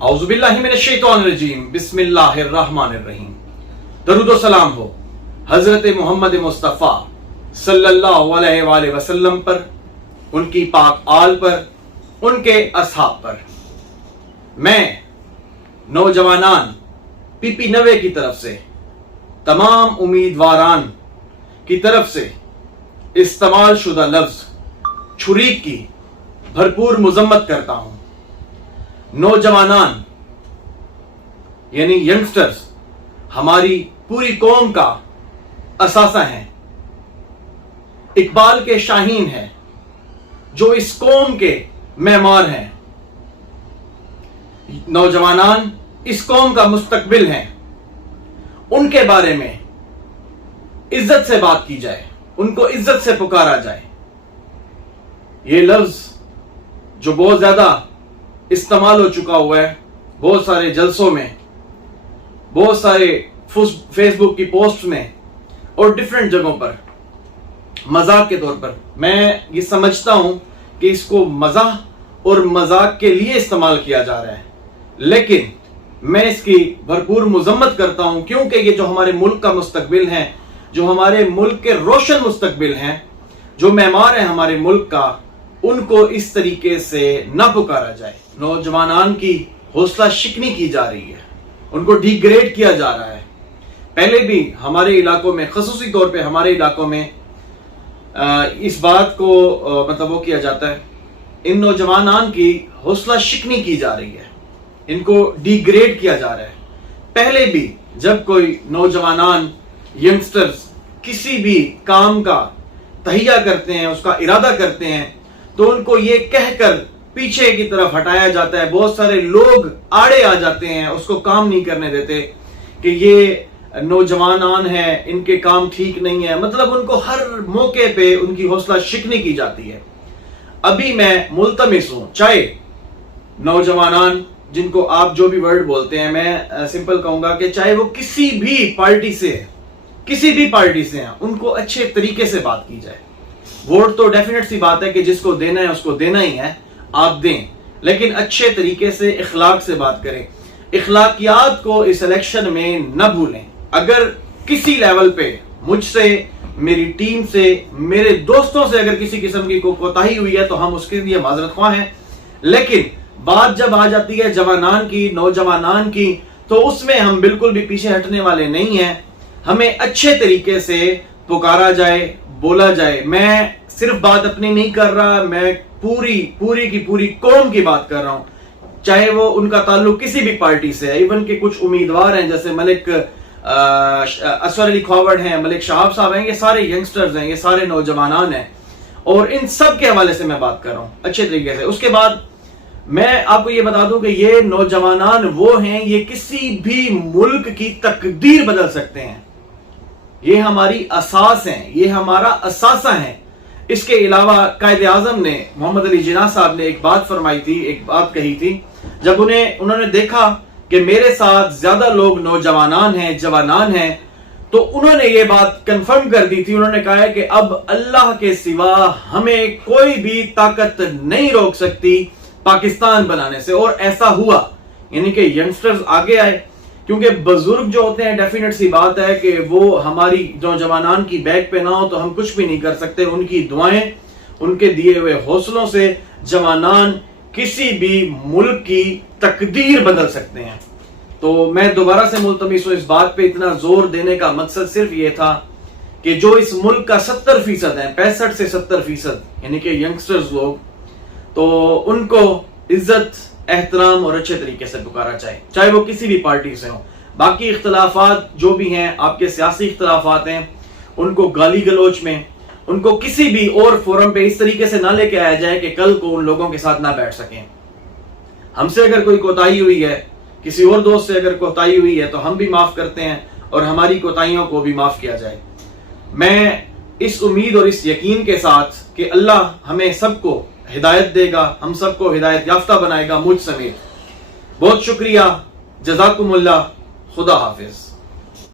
اعوذ باللہ من الشیطان الرجیم بسم اللہ الرحمن الرحیم۔ درود و سلام ہو حضرت محمد مصطفیٰ صلی اللہ علیہ وآلہ وسلم پر، ان کی پاک آل پر، ان کے اصحاب پر۔ میں نوجوانان پی پی 90 کی طرف سے، تمام امیدواران کی طرف سے استعمال شدہ لفظ چھریک کی بھرپور مذمت کرتا ہوں۔ نوجوانان یعنی ینگسٹرز ہماری پوری قوم کا اثاثہ ہیں، اقبال کے شاہین ہیں، جو اس قوم کے معمار ہیں۔ نوجوانان اس قوم کا مستقبل ہیں، ان کے بارے میں عزت سے بات کی جائے، ان کو عزت سے پکارا جائے۔ یہ لفظ جو بہت زیادہ استعمال ہو چکا ہوا ہے بہت سارے جلسوں میں، بہت سارے فیس بک کی پوسٹ میں اور ڈیفرنٹ جگہوں پر مذاق کے طور پر، میں یہ سمجھتا ہوں کہ اس کو مزاح اور مذاق کے لیے استعمال کیا جا رہا ہے، لیکن میں اس کی بھرپور مذمت کرتا ہوں، کیونکہ یہ جو ہمارے ملک کا مستقبل ہے، جو ہمارے ملک کے روشن مستقبل ہیں، جو معمار ہیں ہمارے ملک کا، ان کو اس طریقے سے نہ پکارا جائے۔ نوجوانان کی حوصلہ شکنی کی جا رہی ہے، ان کو ڈی گریڈ کیا جا رہا ہے۔ پہلے بھی ہمارے علاقوں میں، خصوصی طور پہ ہمارے علاقوں میں اس بات کو مطلب وہ کیا جاتا ہے، ان نوجوانان کی حوصلہ شکنی کی جا رہی ہے، ان کو ڈی گریڈ کیا جا رہا ہے۔ پہلے بھی جب کوئی نوجوانان ینگسٹرز کسی بھی کام کا تہیہ کرتے ہیں، اس کا ارادہ کرتے ہیں، تو ان کو یہ کہہ کر پیچھے کی طرف ہٹایا جاتا ہے، بہت سارے لوگ آڑے آ جاتے ہیں، اس کو کام نہیں کرنے دیتے کہ یہ نوجوانان ہیں، ان کے کام ٹھیک نہیں ہے، مطلب ان کو ہر موقع پہ ان کی حوصلہ شکنی کی جاتی ہے۔ ابھی میں ملتمس ہوں، چاہے نوجوانان جن کو آپ جو بھی ورڈ بولتے ہیں، میں سمپل کہوں گا کہ چاہے وہ کسی بھی پارٹی سے ہیں، ان کو اچھے طریقے سے بات کی جائے۔ ووٹ تو ڈیفینیٹ سی بات ہے کہ جس کو دینا ہے اس کو دینا ہی ہے، آپ دیں، لیکن اچھے طریقے سے اخلاق سے بات کریں، اخلاقیات کو اس الیکشن میں نہ بھولیں۔ اگر کسی لیول پہ مجھ سے، میری ٹیم سے، میرے دوستوں سے اگر کسی قسم کی کوتاہی ہوئی ہے تو ہم اس کے لیے معذرت خواہ ہیں، لیکن بات جب آ جاتی ہے جوانان کی، نوجوانان کی، تو اس میں ہم بالکل بھی پیچھے ہٹنے والے نہیں ہیں۔ ہمیں اچھے طریقے سے پکارا جائے، بولا جائے۔ میں صرف بات اپنی نہیں کر رہا، میں پوری کی پوری قوم کی بات کر رہا ہوں، چاہے وہ ان کا تعلق کسی بھی پارٹی سے ہے۔ ایون کہ کچھ امیدوار ہیں جیسے ملک اسور علی کھووڑ ہیں، ملک شہاب صاحب ہیں، یہ سارے ینگسٹرز ہیں، یہ سارے نوجوانان ہیں، اور ان سب کے حوالے سے میں بات کر رہا ہوں اچھے طریقے سے۔ اس کے بعد میں آپ کو یہ بتا دوں کہ یہ نوجوانان وہ ہیں، یہ کسی بھی ملک کی تقدیر بدل سکتے ہیں، یہ ہماری اساس ہیں، یہ ہمارا اثاثہ ہیں۔ اس کے علاوہ قائد اعظم نے، محمد علی جناح صاحب نے ایک بات فرمائی تھی، ایک بات کہی تھی، جب انہوں نے دیکھا کہ میرے ساتھ زیادہ لوگ نوجوانان ہیں، جوانان ہیں، تو انہوں نے یہ بات کنفرم کر دی تھی۔ انہوں نے کہا ہے کہ اب اللہ کے سوا ہمیں کوئی بھی طاقت نہیں روک سکتی پاکستان بنانے سے، اور ایسا ہوا، یعنی کہ ینگسٹرز آگے آئے، کیونکہ بزرگ جو ہوتے ہیں ڈیفینیٹ سی بات ہے کہ وہ ہماری نوجوانان کی بیک پہ نہ ہو تو ہم کچھ بھی نہیں کر سکتے۔ ان کی دعائیں، ان کے دیے ہوئے حوصلوں سے جوانان کسی بھی ملک کی تقدیر بدل سکتے ہیں۔ تو میں دوبارہ سے ملتمس ہوں، اس بات پہ اتنا زور دینے کا مقصد صرف یہ تھا کہ جو اس ملک کا 70% ہیں، 65 سے 70%، یعنی کہ ینگسٹرز لوگ، تو ان کو عزت، احترام اور اچھے طریقے سے پکارا جائے، چاہے وہ کسی بھی پارٹی سے ہوں۔ باقی اختلافات جو بھی ہیں، آپ کے سیاسی اختلافات ہیں، ان کو گالی گلوچ میں، ان کو کسی بھی اور فورم پہ اس طریقے سے نہ لے کے آیا جائے کہ کل کو ان لوگوں کے ساتھ نہ بیٹھ سکیں۔ ہم سے اگر کوئی کوتاہی ہوئی ہے، کسی اور دوست سے اگر کوتاہی ہوئی ہے، تو ہم بھی معاف کرتے ہیں اور ہماری کوتاہیوں کو بھی معاف کیا جائے۔ میں اس امید اور اس یقین کے ساتھ کہ اللہ ہمیں سب کو ہدایت دے گا، ہم سب کو ہدایت یافتہ بنائے گا، مجھ سمیت۔ بہت شکریہ، جزاکم اللہ، خدا حافظ۔